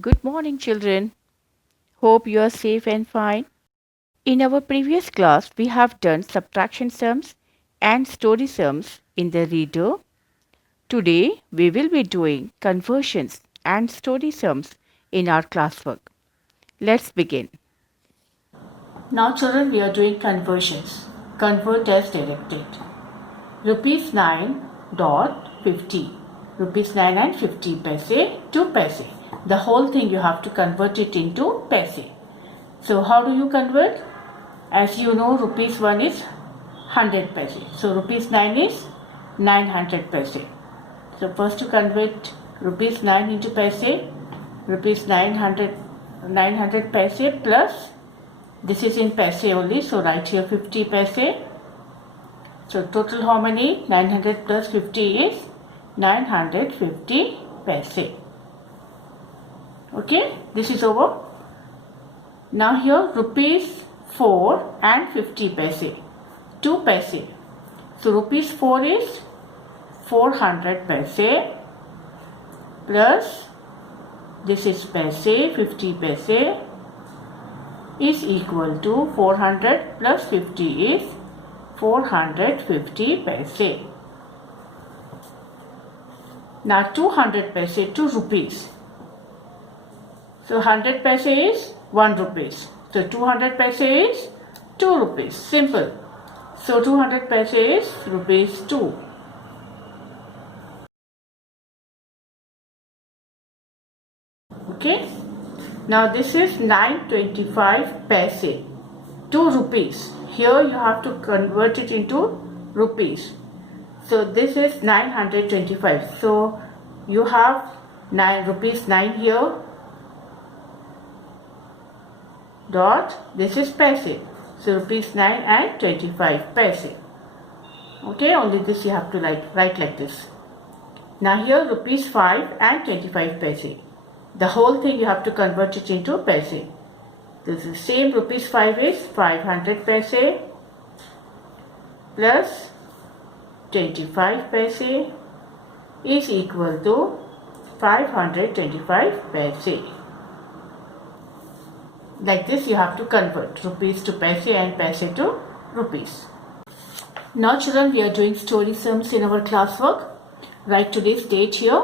Good morning, children. Hope you are safe and fine. In our previous class, we have done subtraction sums and story sums in the reader. Today, we will be doing conversions and story sums in our classwork. Let's begin. Now, children, we are doing conversions. Convert as directed. Rupees 9 dot 50. Rupees 9 and 50 paise to paise. The whole thing you have to convert it into paise. So how do you convert? As you know, rupees 1 is 100 paise. So rupees 9 is 900 paise. So first to convert rupees 9 into paise. Rupees 900 paise plus, this is in paise only, so write here 50 paise. So total how many? 900 plus 50 is 950 paise. Okay, this is over. Now here rupees 4 and 50 paise, 2 paise. So rupees 4 is 400 paise plus, this is paise, 50 paise is equal to 400 plus 50 is 450 paise. Now 200 paise to rupees. So 100 paise is 1 rupees. So 200 paise is 2 rupees. Simple. So 200 paise is rupees 2. Okay. Now this is 925 paise, 2 rupees. Here you have to convert it into rupees. So this is 925. So you have 9 rupees 9 here. Dot, this is paise. So rupees 9 and 25 paise. Okay, only this you have to write like this. Now here rupees 5 and 25 paise. The whole thing you have to convert it into paise. This is same, rupees 5 is 500 paise plus 25 paise is equal to 525 paise. Like this you have to convert rupees to paise and paise to rupees. Now children, we are doing story sums in our classwork. Write today's date here.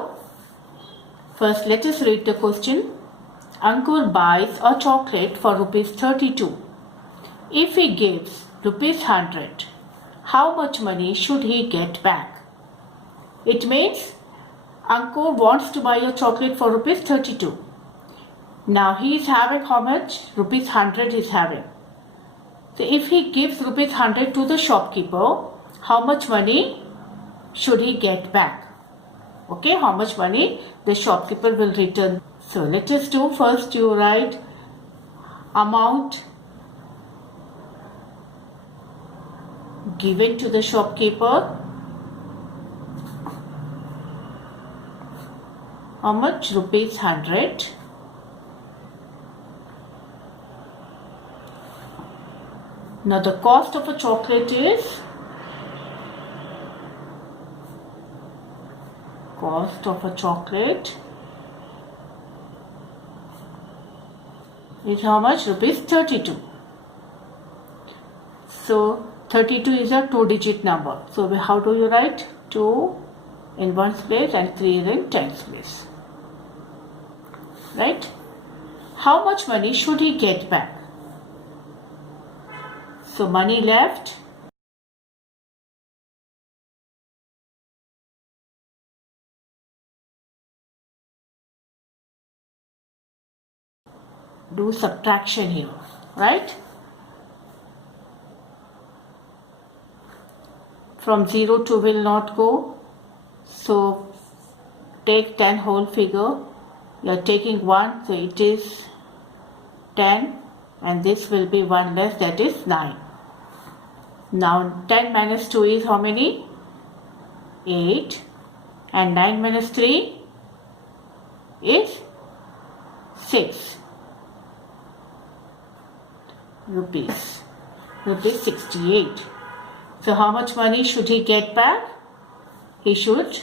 First let us read the question. Ankur buys a chocolate for rupees 32. If he gives rupees 100, how much money should he get back? It means Ankur wants to buy a chocolate for rupees 32. Now he is having how much? Rupees 100 is having. So if he gives rupees 100 to the shopkeeper, how much money should he get back? Okay, how much money the shopkeeper will return. So let us do, first you write amount given to the shopkeeper. How much? Rupees 100. Now the cost of a chocolate is, cost of a chocolate is how much? Rupees 32. So 32 is a 2-digit number. So how do you write? 2 in 1's place and 3 is in 10's place. Right? How much money should he get back? So money left, do subtraction here, right? From 0 to will not go. So take 10 whole figure. You are taking 1, so it is 10 and this will be 1 less, that is 9. Now 10 minus 2 is how many? 8 and 9 minus 3 is 6 rupees. Rupees 68. So how much money should he get back? He should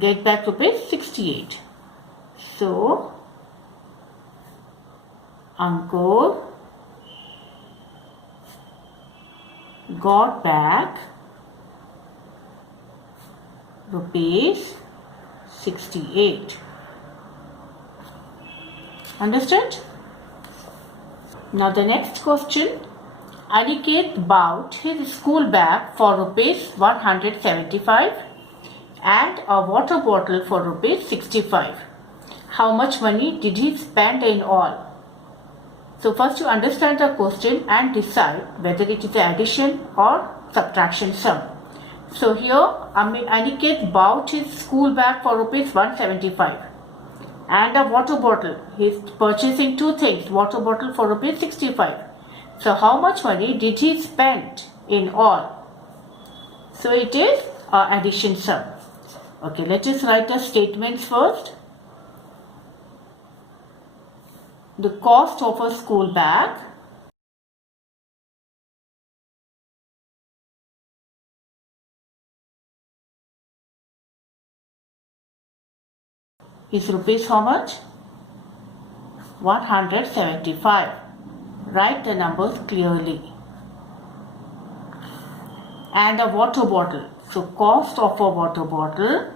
get back rupees 68. So, Ankur got back rupees 68. Understood? Now the next question. Aniket bought his school bag for rupees 175 and a water bottle for rupees 65. How much money did he spend in all? So first you understand the question and decide whether it is addition or subtraction sum. So here Aniket bought his school bag for rupees 175 and a water bottle. He is purchasing two things, water bottle for rupees 65. So how much money did he spend in all? So it is addition sum. Okay, let us write the statements first. The cost of a school bag is rupees how much? 175. Write the numbers clearly. And a water bottle. So cost of a water bottle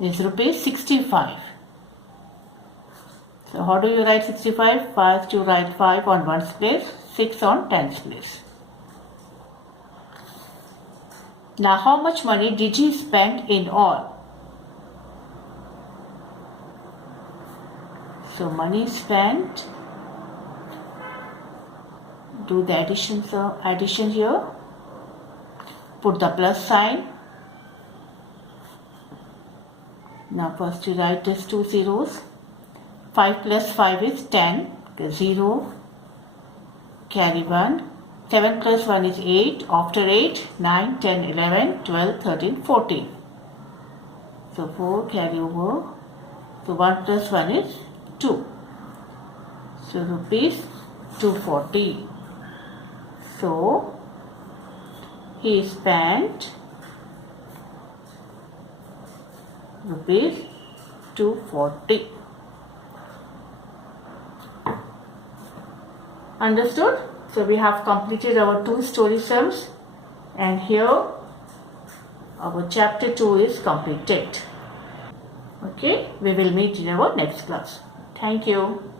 is rupees 65. So how do you write 65? First you write 5 on 1's place, 6 on 10's place. Now how much money did he spend in all? So money spent, do the addition here, put the plus sign. Now first you write these two zeros. 5 plus 5 is 10, 0, carry 1. 7 plus 1 is 8, after 8, 9, 10, 11, 12, 13, 14. So 4 carry over, so 1 plus 1 is 2. So rupees 240. So he spent rupees 240. Understood? So we have completed our 2 story sums, and here our chapter 2 is completed. Okay, we will meet in our next class. Thank you.